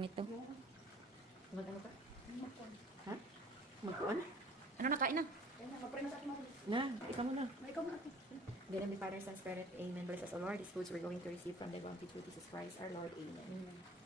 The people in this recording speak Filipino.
Ito. Mag-ano ka? Ha? Magkuhan? Ano na, kain na? Mag-pray na sa akin mo. Na, ikaw muna. Ikaw na ate. Then the Father, Son, Spirit, Amen. Bless us, O Lord, these foods we're going to receive from the bounty through Jesus Christ, our Lord. Amen.